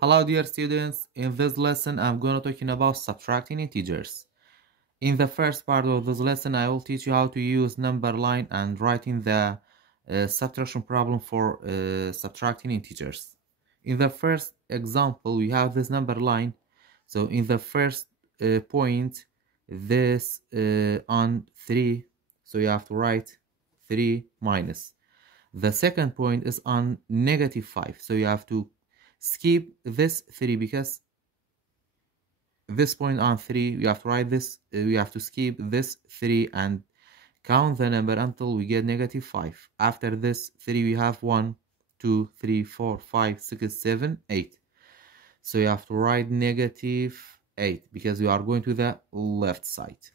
Hello dear students, in this lesson I'm going to talking about subtracting integers. In the first part of this lesson I will teach you how to use number line and writing the subtraction problem for subtracting integers. In the first example we have this number line, so in the first point this on 3, so you have to write 3 minus. The second point is on -5, so you have to skip this 3 because this point on 3 you have to write this, we have to skip this 3 and count the number until we get -5. After this 3 we have 1 2 3 4 5 6 7 8, so you have to write -8 because we are going to the left side.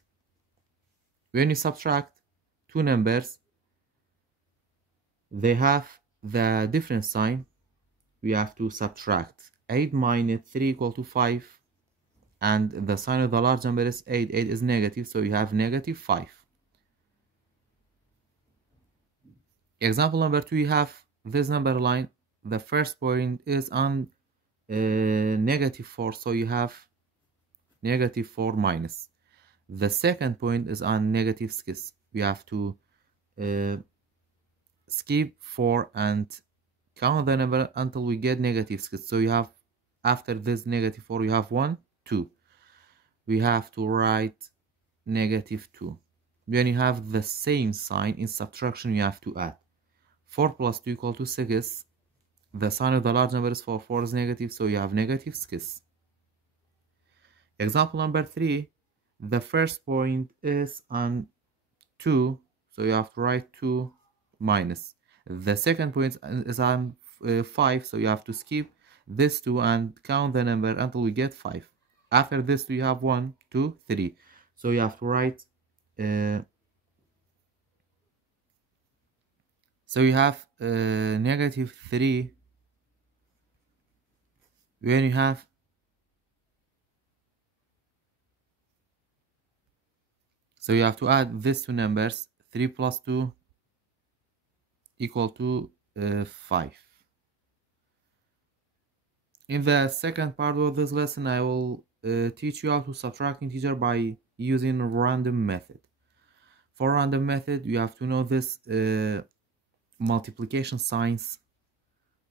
When you subtract two numbers, they have the different sign. We have to subtract 8 minus 3 equal to 5, and the sign of the large number is 8. 8 is negative, so you have -5. Example number 2, you have this number line. The first point is on -4, so you have -4 minus. The second point is on -6. We have to skip 4 and count the number until we get -6. So you have, after this -4 you have 1 2. We have to write -2. When you have the same sign in subtraction, you have to add 4 plus 2 equal to 6. The sign of the large number is 4. 4 is negative, so you have -6. Example number 3, the first point is on 2, so you have to write 2 minus. The second point is on 5, so you have to skip this 2 and count the number until we get 5. After this we have 1 2 3, so you have to write so you have -3. When you have so you have to add these two numbers. 3 plus 2 equal to 5. In the second part of this lesson I will teach you how to subtract integer by using random method. For random method you have to know this multiplication signs.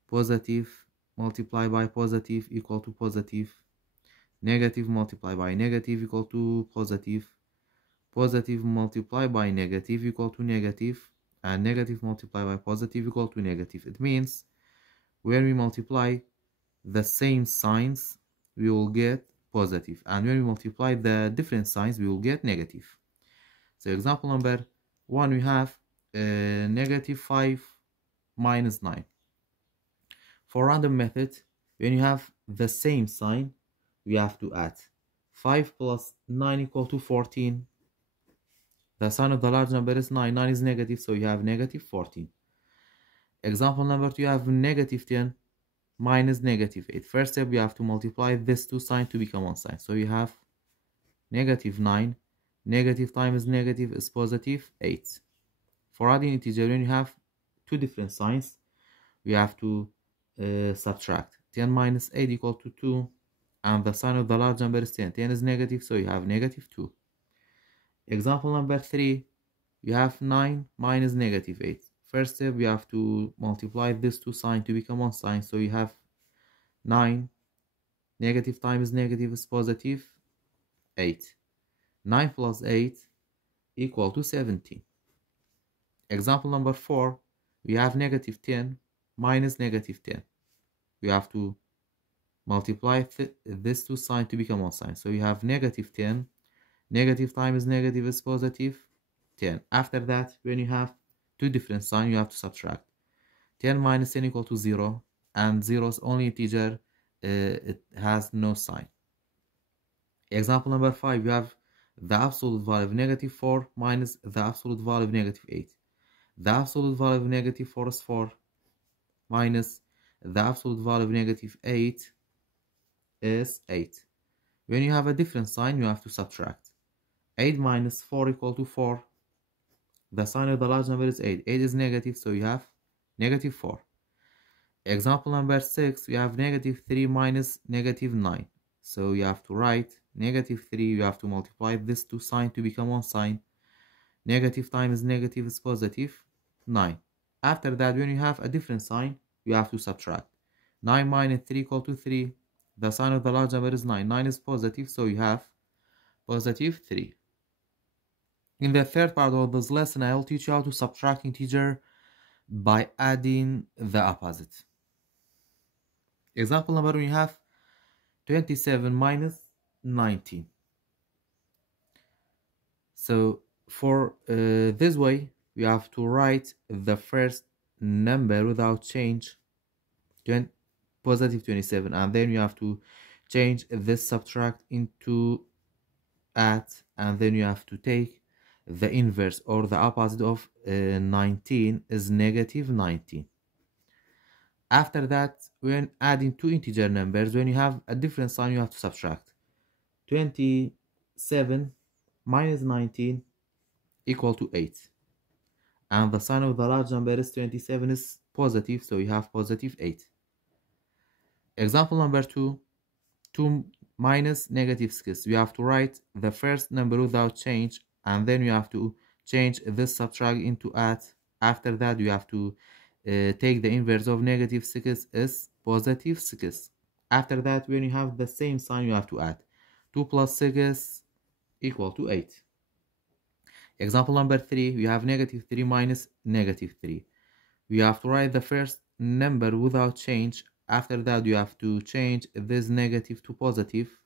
Positive multiplied by positive equal to positive. Negative multiplied by negative equal to positive. Positive multiplied by negative equal to negative. And negative multiplied by positive equal to negative. It means when we multiply the same signs we will get positive, and when we multiply the different signs we will get negative. So example number 1, we have -5 minus 9. For random method, when you have the same sign we have to add 5 plus 9 equal to 14. The sign of the large number is 9. 9 is negative, so you have -14. Example number 2, you have -10 minus -8. First step, we have to multiply this two signs to become one sign. So you have -9. Negative times negative is +8. For adding integer, when you have two different signs, we have to subtract. 10 minus 8 equal to 2, and the sign of the large number is 10. 10 is negative, so you have -2. Example number 3, you have 9 minus -8. First step, we have to multiply these two signs to become one sign. So you have 9. Negative times negative is +8. 9 plus 8 equal to 17. Example number 4, we have -10 minus -10. We have to multiply these two signs to become one sign. So you have -10. Negative times negative is +10. After that, when you have two different signs, you have to subtract. 10 minus 10 equal to 0, and 0 is only integer, it has no sign. Example number 5, you have the absolute value of -4 minus the absolute value of -8. The absolute value of -4 is 4 minus the absolute value of -8 is 8. When you have a different sign, you have to subtract. 8 minus 4 equal to 4. The sign of the large number is 8. 8 is negative, so you have -4. Example number 6, we have -3 minus -9. So you have to write -3, you have to multiply this two sign to become one sign. Negative times negative is positive, 9. After that, when you have a different sign, you have to subtract. 9 minus 3 equal to 3. The sign of the large number is 9. 9 is positive, so you have positive 3. In the third part of this lesson, I will teach you how to subtract integer by adding the opposite. Example number, we have 27 minus 19. So for this way, we have to write the first number without change, positive 27, and then you have to change this subtract into add, and then you have to take the inverse or the opposite of 19 is negative 19. After that, when adding two integer numbers, when you have a different sign, you have to subtract. 27 minus 19 equal to 8. And the sign of the large number is 27 is positive, so you have positive 8. Example number 2, 2 minus -6. You have to write the first number without change, and then you have to change this subtract into add. After that, you have to take the inverse of -6 is positive 6. After that, when you have the same sign, you have to add. 2 plus 6 equal to 8. Example number 3, we have -3 minus -3. We have to write the first number without change. After that, you have to change this negative to positive.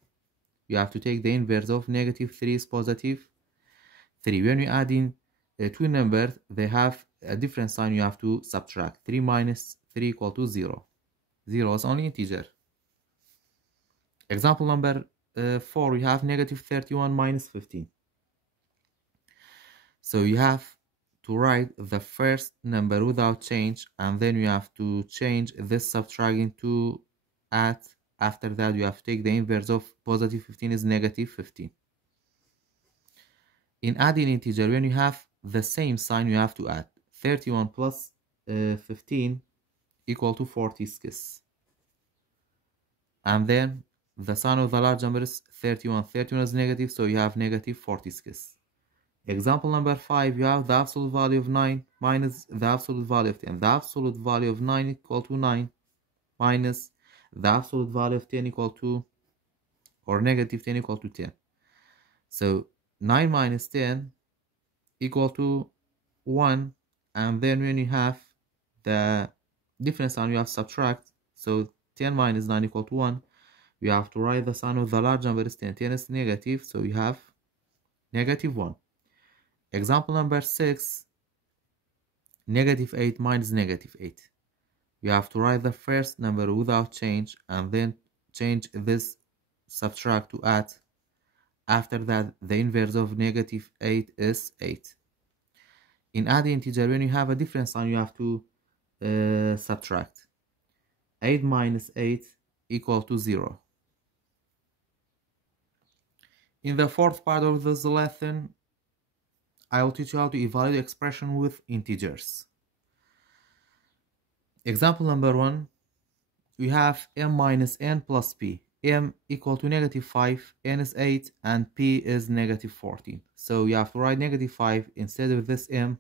You have to take the inverse of -3 is positive 3. When we add in two numbers, they have a different sign, you have to subtract. 3 minus 3 equal to 0. 0 is only integer. Example number 4, we have -31 minus 15. So you have to write the first number without change, and then you have to change this subtract into add. After that, you have to take the inverse of positive 15 is negative 15. In adding integer, when you have the same sign, you have to add. 31 plus 15 equal to 46. And then the sign of the large number is 31. 31 is negative, so you have negative 46. Example number 5, you have the absolute value of 9 minus the absolute value of 10. The absolute value of 9 equal to 9 minus the absolute value of 10 equal to, or negative 10 equal to 10. So 9 minus 10 equal to 1, and then when you have the difference sign, you have subtract. So 10 minus 9 equal to 1. You have to write the sign of the large number is 10. 10 is negative, so you have negative 1. Example number 6, -8 minus -8. You have to write the first number without change, and then change this subtract to add. After that, the inverse of -8 is 8. In adding integer, when you have a different sign, you have to subtract. 8 minus 8 equal to 0. In the fourth part of this lesson, I will teach you how to evaluate expression with integers. Example number 1, we have m minus n plus p. M equal to -5, n is 8, and p is -14. So you have to write -5 instead of this m,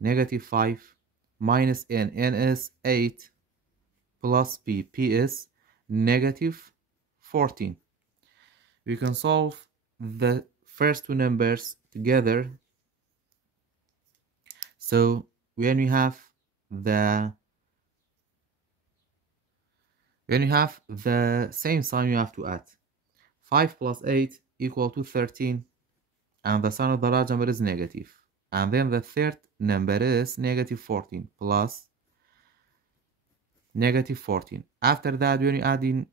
-5 minus n. N is 8 plus p. P is -14. We can solve the first two numbers together. So when we have the same sign, you have to add. 5 plus 8 equal to 13, and the sign of the large number is negative. And then the third number is -14 plus -14. After that, when you add in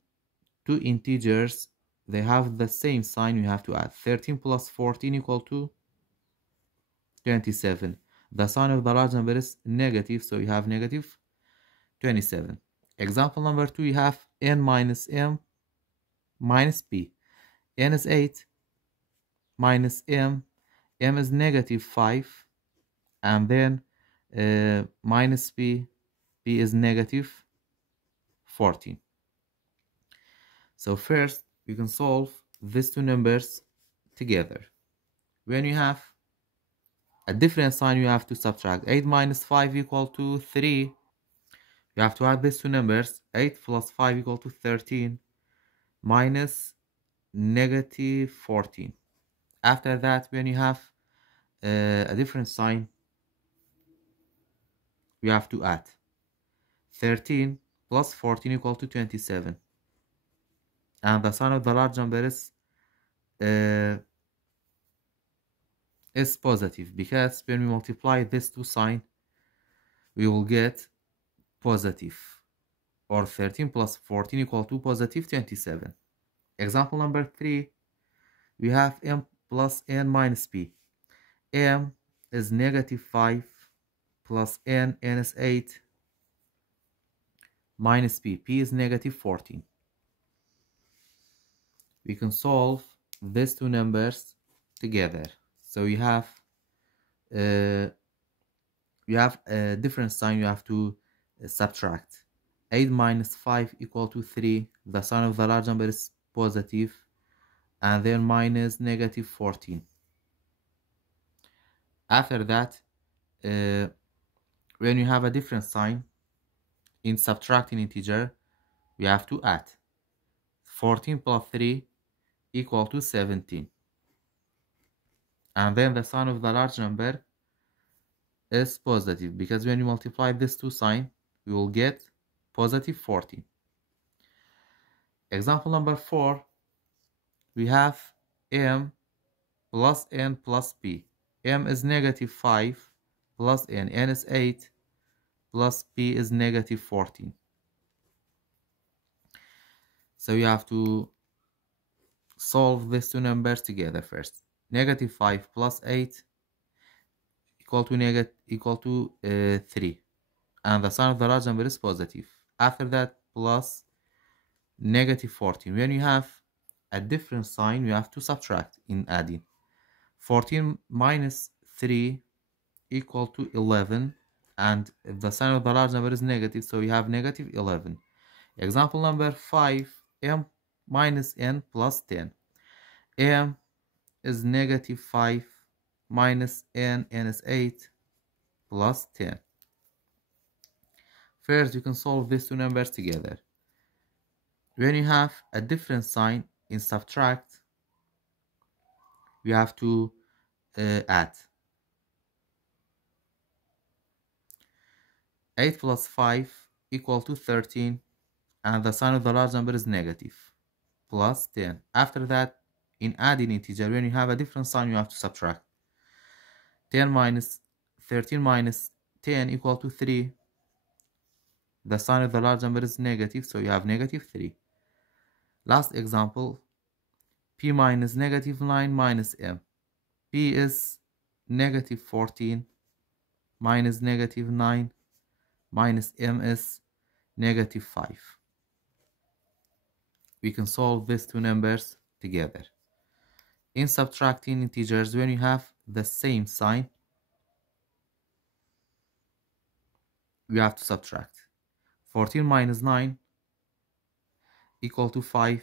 two integers, they have the same sign, you have to add. 13 plus 14 equal to 27. The sign of the large number is negative, so you have -27. Example number 2, you have n minus m minus p. N is 8 minus m. M is -5, and then minus p. P is negative 14. So first we can solve these two numbers together. When you have a different sign, you have to subtract. 8 minus 5 equal to 3. You have to add these two numbers. 8 plus 5 equal to 13 minus negative 14. After that, when you have a different sign, you have to add. 13 plus 14 equal to 27. And the sign of the large number is positive, because when we multiply these two signs, we will get positive, or 13 plus 14 equal to positive 27. Example number 3, we have m plus n minus p. M is negative 5 plus n is 8 minus p is negative 14. We can solve these two numbers together. So you have a different sign, you have to subtract. 8 minus 5 equal to 3. The sign of the large number is positive, and then minus negative 14. After that, when you have a different sign in subtracting integer, we have to add. 14 plus 3 equal to 17. And then the sign of the large number is positive, because when you multiply these two signs, we will get positive 14. Example number 4, we have m plus n plus p. M is negative 5 plus n is 8 plus p is negative 14. So you have to solve these two numbers together first. Negative 5 plus 8 equal to 3. And the sign of the large number is positive. After that, plus negative 14. When you have a different sign, you have to subtract in adding. 14 minus 3 equal to 11, and the sign of the large number is negative, so you have negative 11. Example number 5, m minus n plus 10. M is negative 5 minus n is 8 plus 10. First, you can solve these two numbers together. When you have a different sign in subtract, you have to add. 8 plus 5 equal to 13, and the sign of the large number is negative, plus 10. After that, in adding integer, when you have a different sign, you have to subtract. 13 minus 10 equal to 3. The sign of the large number is negative, so you have negative 3. Last example, p minus negative 9 minus m. P is negative 14 minus negative 9 minus m is negative 5. We can solve these two numbers together. In subtracting integers, when you have the same sign, we have to subtract. 14 minus 9 equal to 5.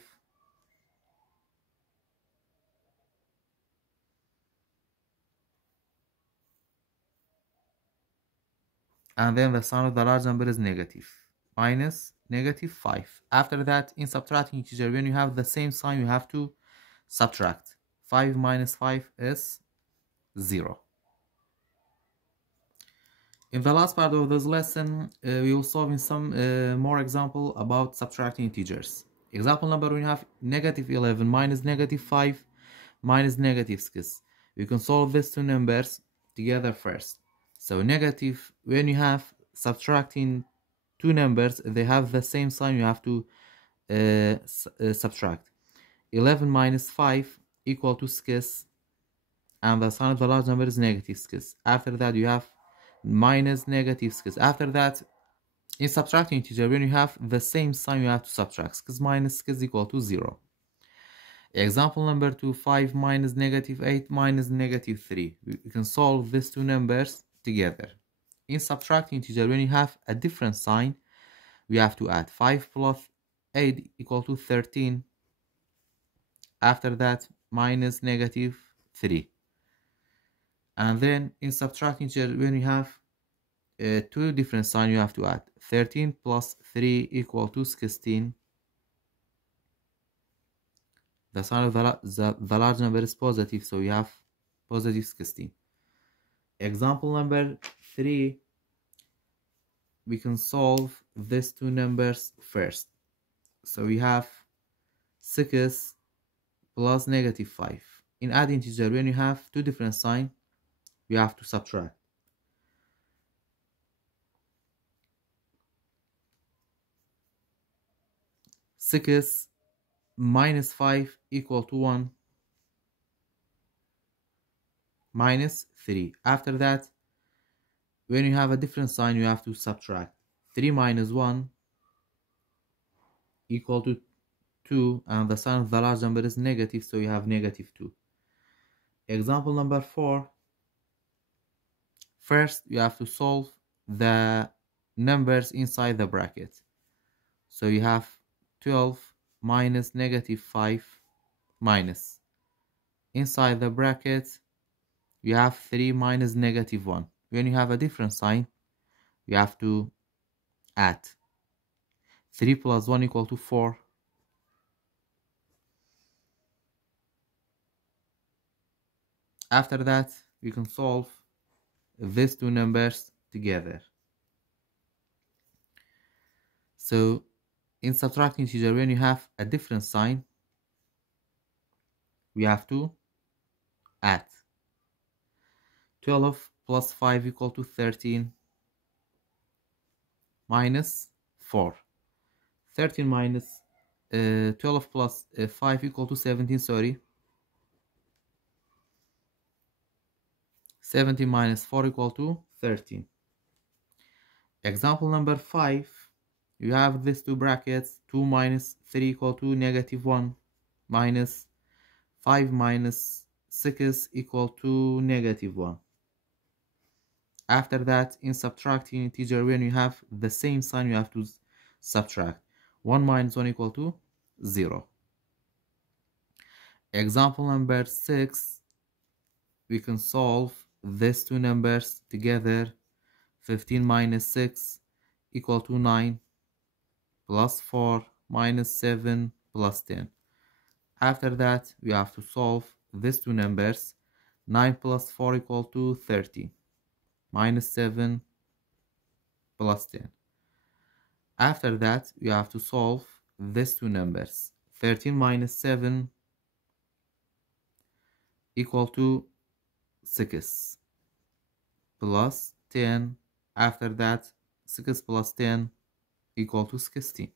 And then the sign of the large number is negative, minus negative 5. After that, in subtracting integer, when you have the same sign, you have to subtract. 5 minus 5 is 0. In the last part of this lesson, we will solve in some more example about subtracting integers. Example number, we have negative 11 minus negative 5 minus negative 6. We can solve these two numbers together first. So negative, when you have subtracting two numbers, they have the same sign, you have to subtract. 11 minus 5 equal to 6, and the sign of the large number is negative 6. After that, you have minus negative 6. After that, in subtracting integer, when you have the same sign, you have to subtract. 6 minus 6 equal to 0. Example number 2, 5 minus negative 8 minus negative 3. We can solve these two numbers together. in subtracting integer, when you have a different sign, we have to add 5 plus 8 equal to 13. After that, minus negative 3. And then in subtracting integer, when you have two different signs, you have to add 13 plus 3 equal to 16. The sign of the large number is positive, so you have positive 16. Example number 3, we can solve these two numbers first. So we have 6 plus negative 5. In adding integer, when you have two different signs, we have to subtract. 6 minus 5 equal to 1 minus 3. After that, when you have a different sign, you have to subtract. 3 minus 1 equal to 2, and the sign of the large number is negative, so you have negative 2. Example number 4. First, you have to solve the numbers inside the bracket. So you have 12 minus negative 5 minus. Inside the bracket, you have 3 minus negative 1. When you have a different sign, you have to add. 3 plus 1 equal to 4. After that, we can solve these two numbers together. So in subtracting integer, when you have a different sign, we have to add. 12 plus 5 equal to 13 minus 4. 13 minus 12 plus 5 equal to 17, sorry. 17 minus 4 equal to 13. Example number 5, you have these two brackets. 2 minus 3 equal to negative 1 minus 5 minus 6 equal to negative 1. After that, in subtracting integer, when you have the same sign, you have to subtract. 1 minus 1 equal to 0. Example number 6, we can solve these two numbers together. 15 minus 6 equal to 9 plus 4 minus 7 plus 10. After that, we have to solve these two numbers. 9 plus 4 equal to 30 minus 7 plus 10. After that, we have to solve these two numbers. 13 minus 7 equal to 6 plus 10. After that, 6 plus 10 equal to 16.